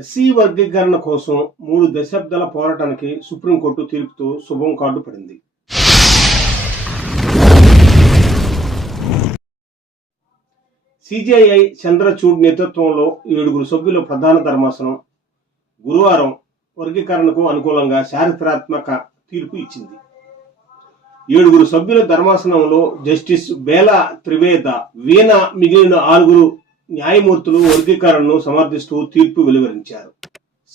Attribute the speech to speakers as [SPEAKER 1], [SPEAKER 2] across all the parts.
[SPEAKER 1] SC వర్గీకరణ కోసం మూడు దశాబ్దాల పోరాటానికి సుప్రీంకోర్టు తీర్పుతో శుభం కార్డు పడింది. సిజేఐ చంద్రచూడ్ నేతృత్వంలో ఏడుగురు సభ్యుల ప్రధాన ధర్మాసనం గురువారం వర్గీకరణకు అనుకూలంగా చారిత్రాత్మక తీర్పు ఇచ్చింది. ఏడుగురు సభ్యుల ధర్మాసనంలో జస్టిస్ బేలా త్రివేద వీణ మిగిలిన ఆరుగురు న్యాయమూర్తులు వర్గీకరణను సమర్థిస్తూ తీర్పు వెలువరించారు.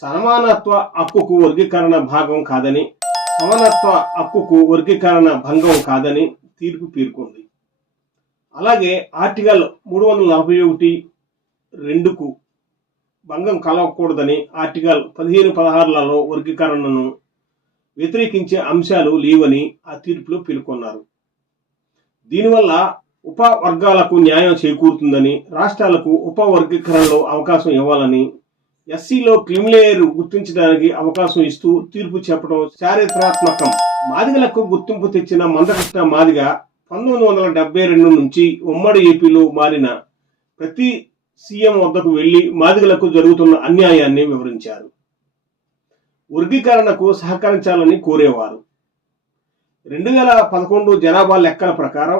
[SPEAKER 1] సమానత్వ హక్కుకు వర్గీకరణ భాగం కాదని సమానత్వ హక్కుకు వర్గీకరణ భంగం కాదని తీర్పు పేర్కొంది. అలాగే ఆర్టికల్ మూడు వందల నలభై ఒకటి రెండుకు భంగం కలగకూడదని ఆర్టికల్ పదిహేను పదహారులలో వర్గీకరణను వ్యతిరేకించే అంశాలు లేవని ఆ తీర్పులో పేర్కొన్నారు. దీనివల్ల ఉప వర్గాలకు న్యాయం చేకూరుతుందని రాష్ట్రాలకు ఉప వర్గీకరణలో అవకాశం ఇవ్వాలని ఎస్సీలో క్రిమిలేయర్ గుర్తించడానికి అవకాశం ఇస్తూ తీర్పు చెప్పడం చారిత్రాత్మకం. మాదిగలకు గుర్తింపు తెచ్చిన మందకృష్ణ మాదిగ పంతొమ్మిది వందల డెబ్బై రెండు నుంచి ఉమ్మడి ఏపీలో మారిన ప్రతి సీఎం వద్దకు వెళ్ళి మాదిగలకు జరుగుతున్న అన్యాయాన్ని వివరించారు. వర్గీకరణకు సహకరించాలని కోరేవారు. రెండు వేల పదకొండు జనాభా లెక్కల ప్రకారం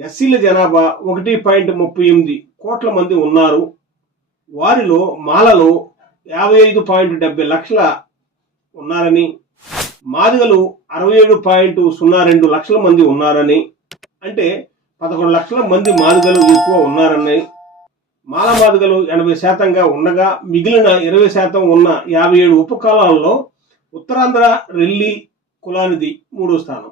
[SPEAKER 1] ఎస్సీల జనాభా ఒకటి పాయింట్ ముప్పై ఎనిమిది కోట్ల మంది ఉన్నారు. వారిలో మాలలో యాభై ఐదు పాయింట్ డెబ్బై లక్షల ఉన్నారని మాదిగలు అరవై ఏడు పాయింట్ సున్నా రెండు లక్షల మంది ఉన్నారని అంటే పదకొండు లక్షల మంది మాదిగలు ఎక్కువ ఉన్నారని మాల మాదిగలు ఎనభై శాతంగా ఉండగా మిగిలిన ఇరవై శాతం ఉన్న యాభై ఏడు ఉపకాలాల్లో ఉత్తరాంధ్ర రెల్లి కులానిది మూడో స్థానం.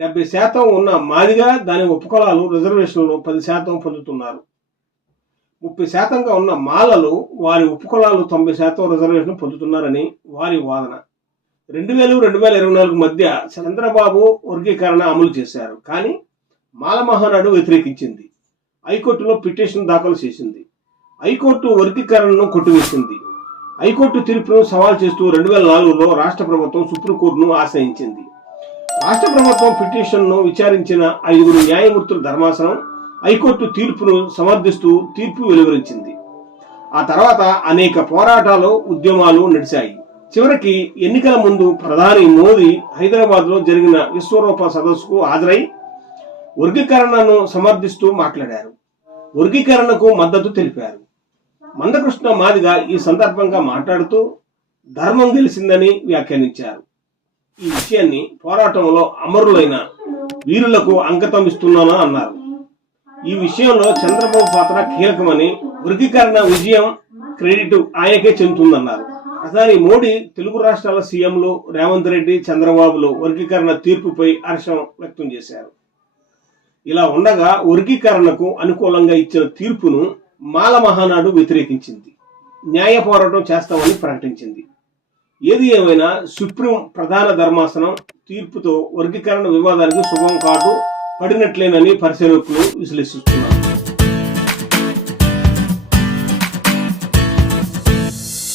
[SPEAKER 1] డెబ్బై శాతం ఉన్న మాదిగా దాని ఉపకులాలు రిజర్వేషన్లో పది శాతం పొందుతున్నారు. ముప్పై శాతంగా ఉన్న మాలలు వారి ఉపకులాలు తొంభై శాతం రిజర్వేషన్ పొందుతున్నారని వారి వాదన. రెండు వేలు రెండు వేల ఇరవై నాలుగు మధ్య చంద్రబాబు వర్గీకరణ అమలు చేశారు. కానీ మాల మహానాడు వ్యతిరేకించింది. హైకోర్టులో పిటిషన్ దాఖలు చేసింది. హైకోర్టు వర్గీకరణను కొట్టివేసింది. హైకోర్టు తీర్పును సవాల్ చేస్తూ రెండు వేల నాలుగులో రాష్ట్ర ప్రభుత్వం సుప్రీంకోర్టును ఆశ్రయించింది. రాష్ట్ర ప్రభుత్వం పిటిషన్ను విచారించిన ఐదుగురు న్యాయమూర్తుల ధర్మాసనం హైకోర్టు తీర్పును సమర్థిస్తూ తీర్పు వెలువరించింది. ఆ తర్వాత అనేక పోరాటాలు ఉద్యమాలు నడిచాయి. చివరికి ఎన్నికల ముందు ప్రధాని మోదీ హైదరాబాద్లో జరిగిన విశ్వరూప సదస్సుకు హాజరై వర్గీకరణను సమర్థిస్తూ మాట్లాడారు. వర్గీకరణకు మద్దతు తెలిపారు. మందకృష్ణ మాదిగా ఈ సందర్భంగా మాట్లాడుతూ ధర్మం గెలిచిందని వ్యాఖ్యానించారు. ఈ విషయాన్ని పోరాటంలో అమరులైన వీరులకు అంకితం ఇస్తున్నాను అన్నారు. ఈ విషయంలో చంద్రబాబు పాత్ర కీలకమని వర్గీకరణ విజయం క్రెడిట్ ఆయనకే చెందుతుందన్నారు. ప్రధాని మోడీ తెలుగు రాష్ట్రాల సీఎంలు రేవంత్ రెడ్డి చంద్రబాబులు వర్గీకరణ తీర్పుపై హర్షం వ్యక్తం చేశారు. ఇలా ఉండగా వర్గీకరణకు అనుకూలంగా ఇచ్చిన తీర్పును మాల మహానాడు వ్యతిరేకించింది. న్యాయ పోరాటం చేస్తామని ప్రకటించింది. ఏది ఏమైనా సుప్రీం ప్రధాన ధర్మాసనం తీర్పుతో వర్గీకరణ వివాదానికి శుభం కాటు పడినట్లేనని పరిశీలకులు విశ్లేషిస్తున్నారు.